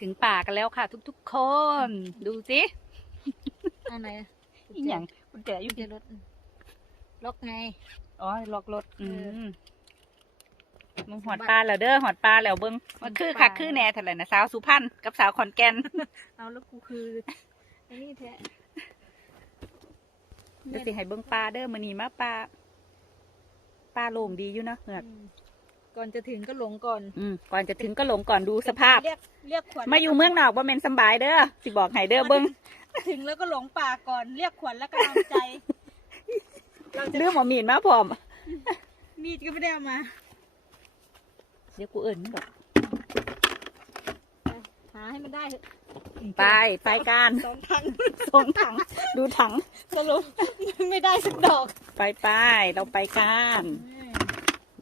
ถึงป่ากันแล้วค่ะ ทุกๆคน ดูสิอันไหนอีหยังคุณแจอยู่เจอรถล็อกไง อ๋อล็อกรถอืเออมมึงหอดปลาแล้วเด้อหอดปลาแล้วเบิ้งมันคือคักปลาคือแหน่เท่าไหร่นะสาวสุพรรณกับสาวขอนแก่นเอาแล้วกูคือไอ้นี่แท้เดี๋ยวสิให้เบิ้งปลาเด้อมื้อนี้มาปลาปลาโล่งดีอยู่เนาะเหงือกอืม ก่อนจะถึงก็หลงก่อนอืมก่อนจะถึงก็หลงก่อนดูสภาพ เรียกเรียกขวัญมาอยู่เมืองนอกว่าแม่นสำบายเด้อสิบอกให้เด้อเบิ้งถึงแล้วก็หลงป่าก่อน เรียกขวัญและกำลังใจเราจะเรื่องหมอมีนมาพร้อม มีดก็ไม่ได้เอามา เดี๋ยวกูเอิ้นมึงดอกหาให้มันได้เถอะไปไปกันสองครั้งส่งถัง ดูถังสรุปไม่ได้สักดอก ไปไปเราไปกัน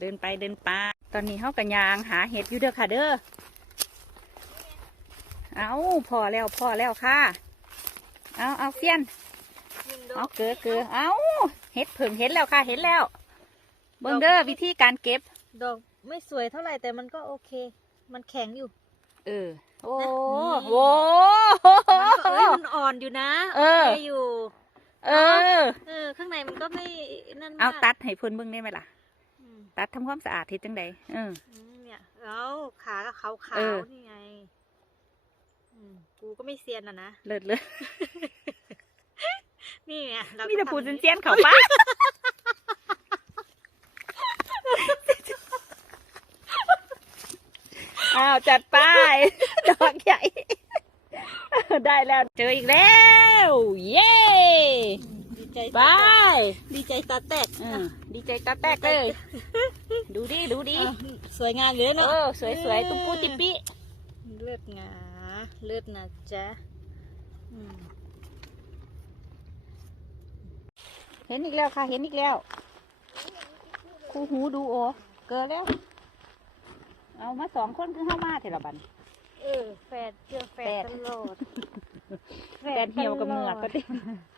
เดินไปเดินไปต อนนี้เฮากันยางหาเห็ดอยู่เด้อค่ะเด้อ เอาพอแล้วพอแล้วค่ะ เอาเอาเฟียน เอาเกือเกือเอาเห็ดเพิ่งเห็นแล้วค่ะเห็นแล้ว เบิ่งเด้อวิธีการเก็บ ดอกไม่สวยเท่าไหร่แต่มันก็โอเค มันแข็งอยู่ เออ โอ้นี่โหมันก็เอ้ยมันอ่อนอยู่นะเออโคอยู่ เออ เออ ข้างในมันก็ไม่นั่นมกเอาตัดให้เพิ่นเบิ่งได้ไหมล่ะอืม ตัดทำความสะอาดเฮ็ดจังใดเอออืมเนี่ยเอาขาก็ขาวขาเอวอนี่ไงอืมกูก็ไม่เซียนอะนะเลิศเลยนี่ไงเรามีก็แต่พูดทำอย่างเซียนๆเขาป้าอ้าวจัดไปดอกใหญ่ ได้แล้ว เจออีกแล้ว เย้ดี ใจไปตาแตกดีใจตาแตกอืมดีใจตาแตกเลย ดูดิดูดิอะสวยงามเลยเอเนาะอสวยๆตุ้มปูติปปี้เลือดงาเลือดนะจ๊ะอืมเห็นอีกแล้วค่ะ เห็นอีกแล้วคู่หูดูโอเกิดแล้ว เอามาสองคนคือเข้ามาเถอะละบัน เออแฟดเจอแฟแฟดดตลอดแฟนเหี่ยวกับเหงือกก็ดิแ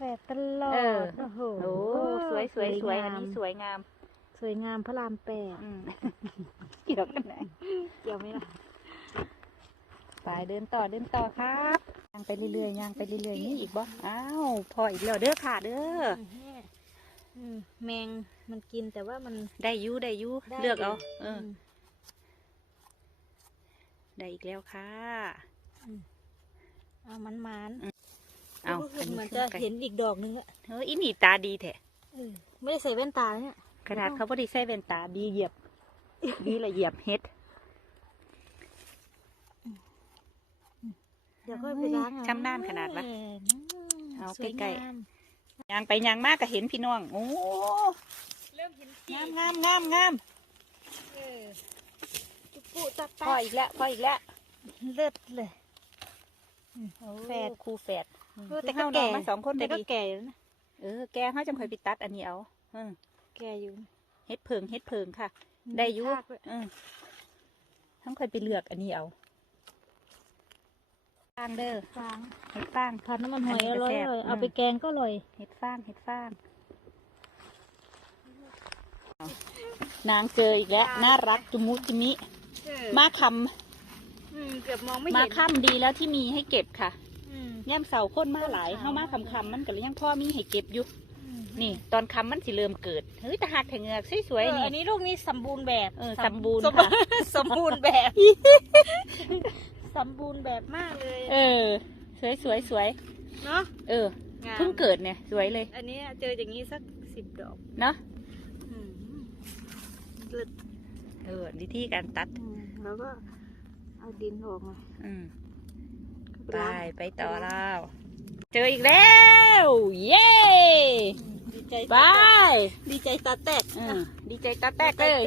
ฟดตลอเออ ด โอ้โหโอ้สวยสวยสวยอันงามนี้สวยงามสวยงามพระรามแปดอืมเกี่ยวกันไหนเกี่ยวไหมล่ะไปเดินต่อเดินต่อครับย่างไปเรื่อยๆย่างไปเรื่อยๆนี่อีกบ่อ้าวพออีกแล้วเด้อค่ะเด้อเนี่ยอืมแมงมันกินแต่ว่ามัน ได้อยูได้อยูได้เลือกเอายู่ เอออม ได้อีกแล้วค่ะ เอามันมัน เอารู้สึกเหมือนจะเห็นอีกดอกนึงอะเฮ้ยอีนี่ตาดีแท้เออไม่ได้ใส่แว่นตาเนี่ยขนาดเขาบ่ได้ใส่แว่นตาดีเหยียบดีละเหยียบเฮ็ดเดี๋ยวค่อยไปล้างเอชำนาญขนาดวะอืมเอาสวยใกล้งามย่างไปย่างมากก็เห็นพี่น้องโอ้เริ่มเห็นสีงามงามงามงามเออจุปุจับพออีกแล้วพออีกแล้วเลือดเลยแฝแฝดดคู่แฝด เออแต่แต่ก็ก็แก่แก่มาสองคนแต่แต่ก็ก็แก่อยู่นะเออแกเขาจังคอยไปตัดอันนี้เอาเออแก่อยู่เฮ็ดเพิงเฮ็ดเพิงค่ะ ได้อยุมีทากด้วยเออทั้งคอยไปเลือกอันนี้เอาฟางเด้อฟางเฮ็ดฟางผัดน้ำมันหอยอัอนนี้ก็ร่อยแซ่บเลยอืมเอาไปแกงก็อร่อยเฮ็ดฟางเฮ็ดฟางนางเจออีกแล้วน่ารักจุมุจิมิมาคอืมเกือบมองไม่ำมาเห็นค่ำดีแล้วที่มีให้เก็บค่ะอืมแย่มเสาคนมาหลายต้นขาวเข้ามาคำคำๆมันก็เลยยังพ่อมีให้เก็บอยู่อืมนี่ ตอนคำมันสิเริ่มเกิด เฮ้ยตาหักแถงเงือกสวยเออๆนี่อันนี้ลูกนี้สมบูรณ์แบบเออสมบูรณ์สค่ะสมบูรณ์แบบ สมบูรณ์แบบมากเลย เออ สวยสวยสวยเนาะเอองามเพิ่งเกิดเนี่ยสวยเลย อันนี้เจออย่างนี้สักสิบดอกเนาะอืมเลือดเออวิธีการตัดอืมแล้วก็เอาดินออกมาอืมก็ ไปล้างไปต่อแล้วเจออีกแล้ว เย้ดีใจบตาาแตกยดีใจตาแตกอืมดีใจตาแตกเลย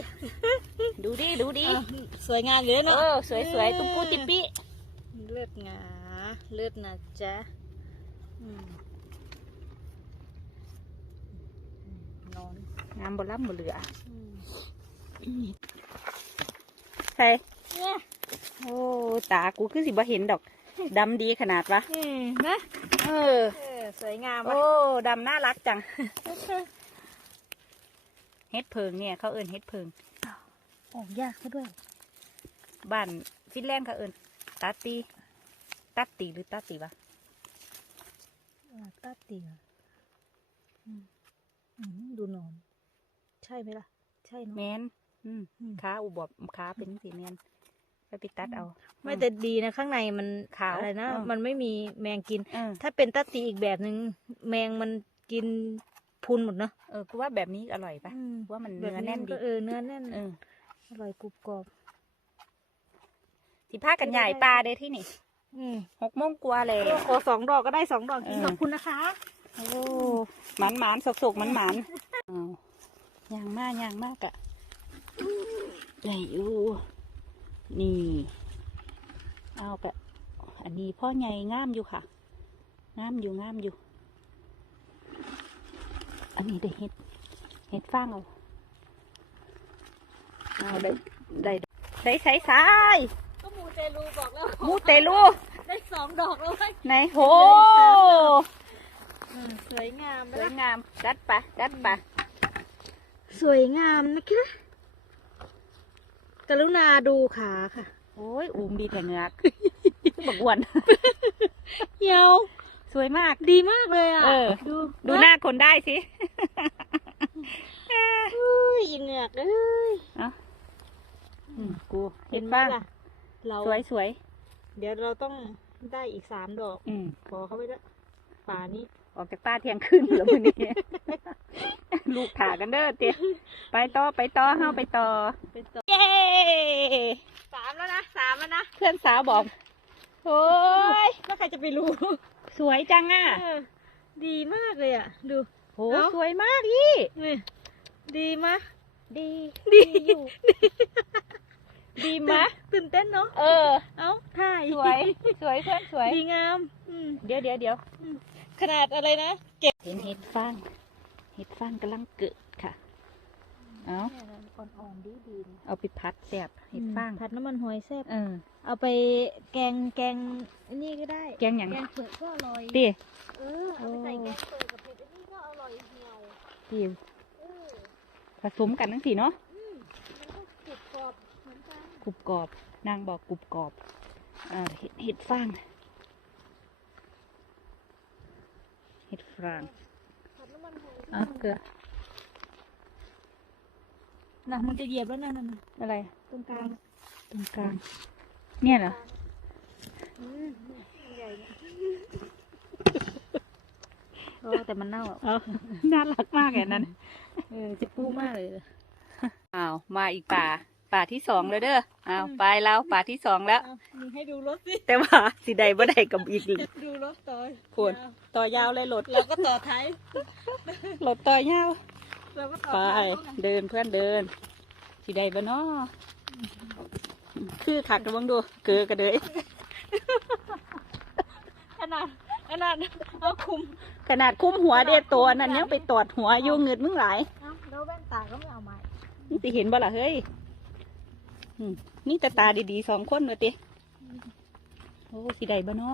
ดูดิดูดิอะสวยงามเลยเอเนาะอสวยสวยตุ้มปูติปปี้เลือดงาเลือดนะจ๊ะอืมนอนงามบล่ำบเหลืออืมใช่เนี่ยโอ้ตากูคือสิบ่เห็นดอก ดำดีขนาดวะอืมนะเออ เออสวยงามโอ้วะดำน่ารักจัง เฮ็ดเพิงเนี่ยเขาเอิ้นเฮ็ดเพิง ออกยากซะด้วย บ้านฟินแลนด์เขาเอิ้นตาตีตัดตีหรือตาตีวะอ่าตัดเตียอืมอืมดูนอน ใช่ไหมล่ะ ใช่เนแมอะนอืมอืมขาอุบวบขาเป็นสีแมน ไปไปตัดเอา ไม่แต่ดีนะ ข้างในมันขาวอะไรนะอืมมันไม่มีแมงกินเออถ้าเป็นตัดตีอีกแบบหนึ่งแมงมันกินพุนหมดเนาะเออกูว่าแบบนี้อร่อยปะอืมว่ามันแบบเนื้อแน่นมัดีก็เออเนื้อแน่นเอออร่อยกรุบกรอบสิพากันใหญ่ปลาเด้ที่นี่อืมหกโมงกว่าเลยขอสองดอกก็ได้สองดอกจริงเออขอบคุณนะคะโอ้หมันหมันสกสกๆหมันหมันอ้าวย่างมากย่างมากอะไหนอยู่ นี่เอากะอันนี้พ่อใหญ่งามอยู่ค่ะ งามอยู่งามอยู่ อันนี้ได้เห็ดเห็ดฟางเอาเอาได้ได้ได้ใส่สายก็มูเตลูบอกแล้วมูเตลูได้สองดอกแล้วเว้ยไหนโหอืมสวยงามไหมสวยล่ะงามจัดไปะจัดไปะสวยงามนะคะ กรุณาดูขาค่ะ โอ้ยอูมดีแต่เงือกบักอ้วนเหี่ยวสวยมาก ดีมากเลยอะเออ ดูดูหน้าคนได้สิอุ้ยอีเหงือกเอ้ยอืมกูเห็นไหมบ้างล่ะเราสวยสวย เดี๋ยวเราต้องได้อีกสามดอก อืมขอเขาไปด้วยป่านี้ ออกจากป้าเที่ยงคืนแล้วมื้อนี้ ลูกถากันเด้อเตี้ยไปต่อไปต่อเฮาไปต่อเป็นต่อเย้สามแล้วนะสามแล้วนะ เพื่อนสาวบอกโอ้ยแล้วใครจะไปรู้ สวยจังอะ เออดีมากเลยอะ ดู โห เอ้า สวยมากพี่ นี่ดีมะ ดีดีอยู่ ดีมะ ตื่นเต้นเนาะเออ เอ้าถ่ายสวย สวยเพื่อนสวย ดีงามอืม เดี๋ยวเดี๋ยวเดี๋ยว ขนาดอะไรนะ เก็บเห็นเห็ดฟางเห็ดฟางกำลังเกิดค่ะ เอาอ่อนๆดีดีเอาไปพัดแสบเห็ดฟางผัดน้ำมันหอยแซ่บเออ เอาไปแกงแกงอันนี่ก็ได้แกงอย่างแกงเผือกก็อร่อยตีเออเอาไปใส่แกงเผือกกับเผ็ดอันนี้ก็อร่อยเหี่ยวตีเออผสมกันทั้งสี่เนาะอืมมันก็กรุบกรอบเหมือนกันกรุบกรอบ นางบอกกรุบกรอบอ่าเห็ดเห็ดฟาง เห็ดฟางผัดน้ำมันหอยอะเกลือน่ะมันจะเหยียบแล้วนั่นน่ะอะไร ตรงกลาง ตรงกลาง เนี่ยเหรออืมใหญ่นะโอ้แต่มันเน่าอะน่ารักมากเลยนั่นเออจะปูมากเลยอ้าว มาอีกป่า ป่าที่สองเลยเด้ออ้าวไปแล้วป่าที่สองแล้ว เอามึงให้ดูรถสิ แต่ว่าสิใดบ่ได้กับอีกอีกดูรถต่อยคุณยาวต่อยาวเลยรถเราก็ต่อท้ายรถต่อยาว เราก็ต่อไปท้ายเขาไงเดินเพื่อนเดินสิใดบ่น้อคือขักระวังดู เกือกระเดยขนาดขนาดเอาคุม ขนาดคุ้มหัวเด็ดตัวนั่นยังไปตอดหัวอยู่เงินมึงหลาย เอาแล้วแว่นตาก็ไม่เอามานี่สิเห็นบ่ล่ะเฮ้ยอืม นี่แต่ตาดีๆสองคนเลยติโอ้สิใดบ่น้อ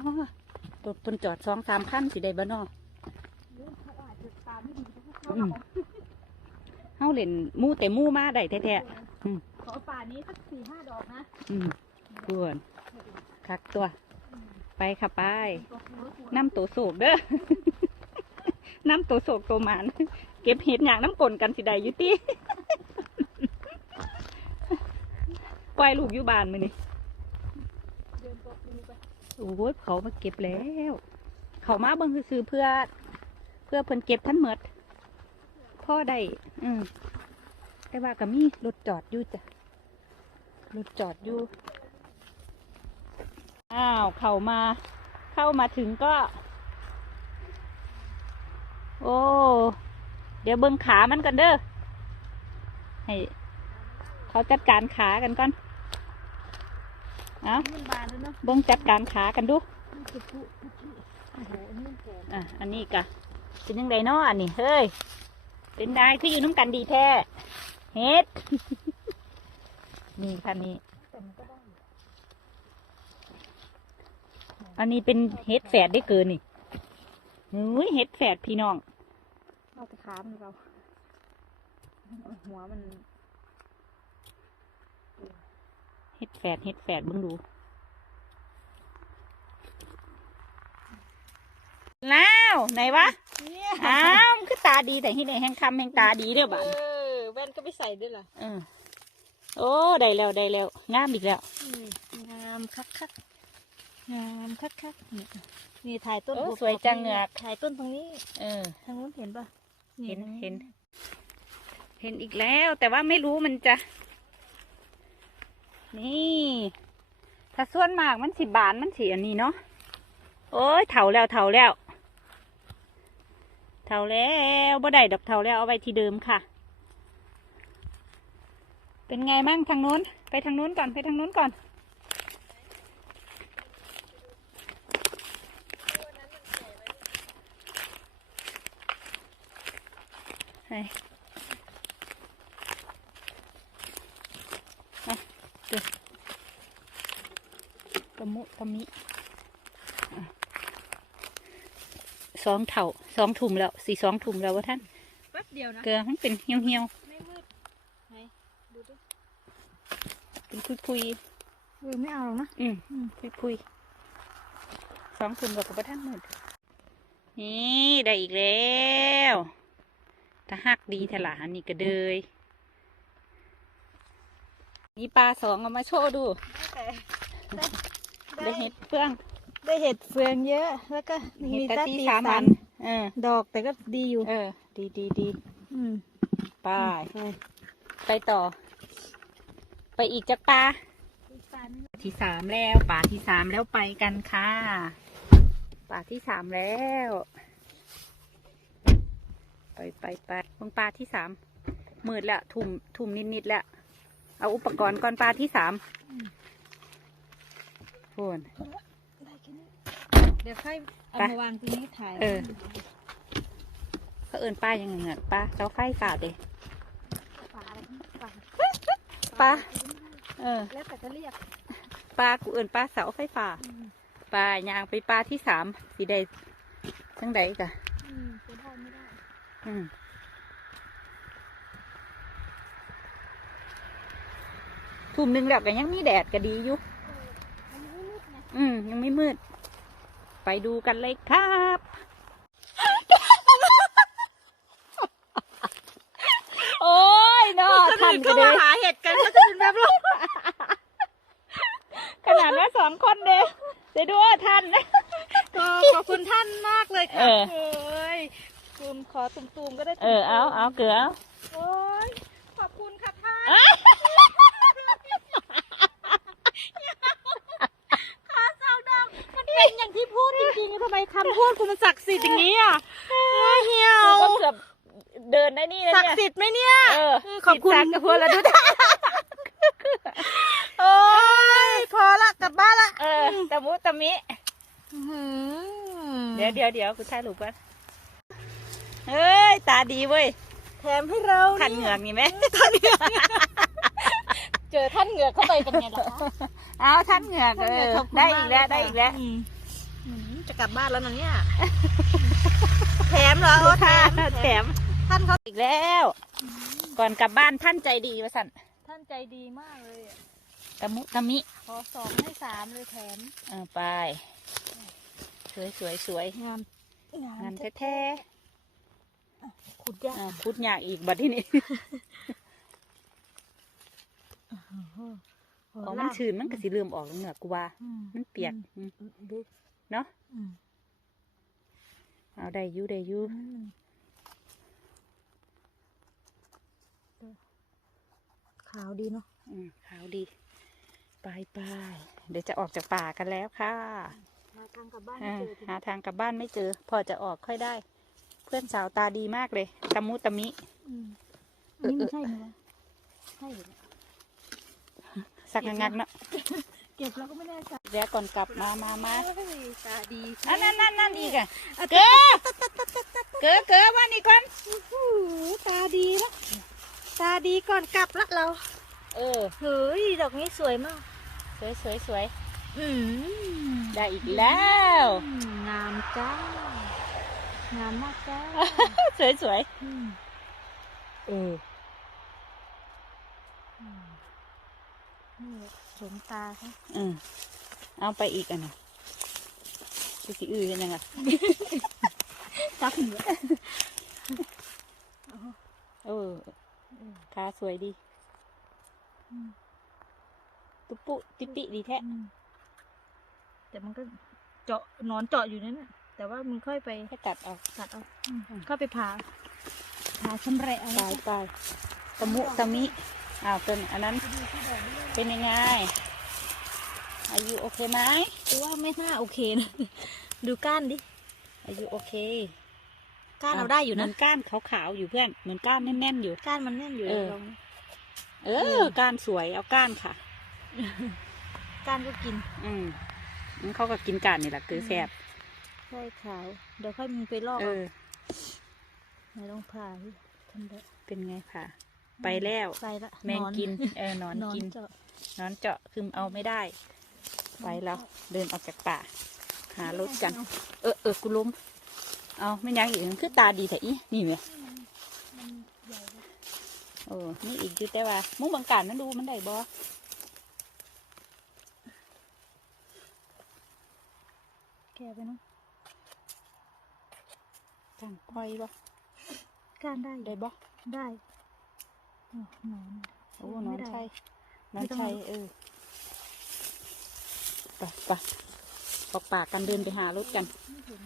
ตัวเพิ่นจอดสองสามขั้นสิใดบ่น้อเขาอาจจะตาไม่ดีเขาอืมเฮาเล่นหมู่แต่หมู่มาได้แท้ขอป่านี้สักสี่ห้าดอกนะๆอืมกวนคักตัว ไปค่ะไปน้ำตัวโศกเด้อน้ำตัวโศกตัวหมานเก็บเห็ดอย่างน้ำกลนกันสิใดอยู่ติ ปล่อยลูกอยู่บ้านมือนี่โอ้ยเขามาเก็บแล้ว เขามาเบิ่งซื้อเพื่อ เพื่อเพิ่นเก็บทันหมดพ่อได้อืมแต่ว่าก็มีรถจอดอยู่จ้ะรถจอดอยู่ อ้าว เขามา เข้ามาถึงก็ โอ้ เดี๋ยวเบิ่งขามันกันเด้อ ให้ เขาจัดการขากันก่อน เอามันบานแล้วเนาะเบิ่งจัดการขากันดูมันคือผู้โอ้โหอันนี้มันแก่อะอันนี้กะเป็นยังไงเนาะอันนี้เฮ้ยเป็นได้คืออยู่น้ำกันดีแท้เฮ็ดนี่ค่ะนี่แต่มันก็ได้อันนี้เป็นเฮ็ดแฝดได้เกินนี่หุ้ยเฮ็ดแฝดพี่น้องเอาแต่ขามันเราหัวมัน เฮ็ดแฝดเฮ็ดแฝดบ้งดูแล้วไหนวะอ้าวคือตาดีแต่ที่ไหนแห้งคำแห้งตาดีเด้อบ้านเออแว่นก็ไม่ใส่ด้วยล่ะโอ้ได้แล้วได้แล้วงามอีกแล้วงามคักคักงามคักคักนี่ถ่ายต้นสวยจังเหงือกถ่ายต้นตรงนี้ เออทางนู้นเห็นปะเห็นเห็น เห็นอีกแล้ว แต่ว่าไม่รู้มันจะ นี่ ถ้าส่วนมากมันสิบานมันสีอันนี้เนาะ โอ้ยเถาแล้วเถาแล้ว เถาแล้วบ่ได้ดอกเถาแล้วเอาไว้ที่เดิมค่ะ เป็นไงมั่งทางนู้น ไปทางนู้นก่อนไปทางนู้นก่อนไปไปเดี๋ยว ตะมุตะมิอะสองเถ่าสองถุ่มแล้วสี่สองถุ่มแล้ววะท่านแป๊บเดียวนะเกลือมันเป็นเหี่ยวเหี่ยวไม่มืดไหนดูดิๆเป็นพุยพุยเออไม่เอาหรอกนะๆอืมพุยพุยๆสองถุ่มแล้วกับท่านหมดนี่ได้อีกแล้วถ้าหักดีทละอันนี้ก็เดยนี่ปลาสองเอามาโชว์ดูแต่ ได้เห็ดเฟื่อง ได้เห็ดเฟืองเยอะ แล้วก็เห็ดมีตาตาตีตีสามสัอันนเออ ดอกแต่ก็ดีอยู่ เออ ดีดีดีอืมไปไป ไปต่อ ไปอีกจักปลาสันที่สามแล้วป่าที่สามแล้วไปกันค่ะ ป่าที่สามแล้ว ไปไปไปลงปลาที่สามมืดแล้วทุ่มทุ่มนิดนิดๆแล้วเอาอุปกรณ์ก่อนปลาที่สาม พูนได้แค่นี้เดี๋ยวค่อยเอาไปมาวางตรงนี้ถ่ายเออเขาเอินป้ายังไงเงอะป้าเสาไฟกาดเลยปลาอะไรปลาปลาเออแล้วแต่จะเรียกปลากูเอินปลาเสาไฟฟ้าอืมปลายางไปปลาที่สามสีใดจังใดกะอืมเป็นได้ไม่ได้อืมทุ่มหนึ่งแล้วก็ยังมีแดดก็ดีอยู่ อันนี้มืดนะ อืม ยังไม่มืด ไปดูกันเลยครับ โอ้ยเนาะทันก็เลยหาเห็ดกันก็จะเป็นแบบลขนาดว่าสองคนเด้เดี๋ยวดูว่าทันนะก็ขอบคุณท่านมากเลยเอค่ะอเอ้ยคุณขอตุ่มๆก็ได้เออเอาเอาเกลือเอา โอ้ยขอบคุณค่ะท่าน เอ้ย ขาสาวดำมันเป็นอย่างที่พูดจริงๆทำไมคำพูดคุณมันศักดิ์สิทธิ์อย่างนี้อะโอ้ยเหี่ยวกูก็เกือบเดินได้นี่เลยศักเนี่ย ดิ์สิทธิ์ไหมเนี่ยเออขอบคุณติดสักกับพวกเราดูท่าโอ้ยพอละกลับบ้านละเออตะมุตะมิอื้อหือเดี๋ยวเดี๋ยวเดี๋ยวคุณชายหลูกก่อนเฮ้ย ตาดีเว้ยแถมให้เราขันเหงือกนี่ไหมเจอท่านเหงือกเข้าไปเป็นไงล่ะคะ เอาท่านเหงือกเออขบคุณได้อีกแล้วมาได้อีกแล้ว อืมอืม จะกลับบ้านแล้วนะเนี่ย แถมเหรอโอ้แถมแถมท่านเขาอีกแล้ว ก่อนกลับบ้านท่านใจดีวะสันท่านใจดีมากเลยอะตะมุตะมิขอสองให้สามเลยแถมเออไปสวยสวยสวยงามงามแท้ขุดยากๆอ่าพูดยากอีกบัดที่นี่โอ้โหอ๋อมันชื้นมันก็สิลืมออกแล้วเหงือกกูว่าอืมันเปียกอืมดู เนาะอืมเอาได้อยูได้อยูอืมขาวดีเนาะอืมขาวดีไปไปเดี๋ยวจะออกจากป่ากันแล้วค่ะมาทางกลับบ้านอ่าไม่เจอทีหาทางกลับบ้านไม่เจอ พอจะออกค่อยได้ เพื่อนสาวตาดีมากเลยตะมุตะมิอืมอันนี่มันใช่ไหมวะใช่เหรอเนี่ยสักงักๆเนาะ เก็บแล้วก็ไม่แน่ใจแล้วก่อนกลับมามามาเฮ้ยตาดีอันนั่นนั่นนั่นอีกอะเกอเกอเกอว่านี่ก่อนโอ้โหตาดีละตาดีก่อนกลับละเรา เออเฮ้ยดอกนี้สวยมาก สวยสวยสวยอืมได้อีกแล้ว งามจ้างามมากจ้าสวยสวยอืมเอออืมนี่แหละสวมตาเขาอืมเอาไปอีกอันน่ะดูสิอือกันยังไงจับเหนือเออขาสวยดีอืมตุปุติปิดีแท้อืมแต่มันก็เจาะหนอนเจาะอยู่นั่นแหละแต่ว่ามึงค่อยไปให้ตัดออกตัดเอาอืมเข้าไปผ่าผ่าชำแหละเอาตายตายตะมุตะมิ อ้าวเป็นอันนั้นเป็นยังไง อายุโอเคไหมกูว่าไม่น่าโอเคนะ ดูก้านดิ อายุโอเค ก้านเราได้อยู่เหมืนะอนก้านขาวๆอยู่เพื่อน เหมือนก้านแน่นๆอยู่ ก้านมันแน่นอยู่เออลองเออ ก้านสวย เอาก้านค่ะ ก้านก็กิน อืมงั้นเขาก็กินก้านนี่แหละคือแสบใช่ขาว เดี๋ยวค่อยมึงไปลอกเออไหนลองผ่าดิทำได้เป็นไงค่ะ ไปแล้ว ไปละแมงหอกิน เออหนอนหนอนกินเจาะนอนเจาะคือเอาไม่ได้ ไปแล้ว เดินออกจากป่า หารถกัน เออเออกูล้ม เอาไม่ยังอีกคือตาดีแต่อีนี่ไหมมันใหญ่เลยโอ้นี่อีกอยู่แต่ว่า มุ้งบางการนั้นดูมันได้บ่แก่ไปเนาะการปล่อยบ่ก้านได้ได้บ่ได้โอ้ห นอนโอ้นอนไม่ได้ใช่นไม่อนต้องใช่เออไปไปออกป่ากันเดินไปหารถกันไม่เห็น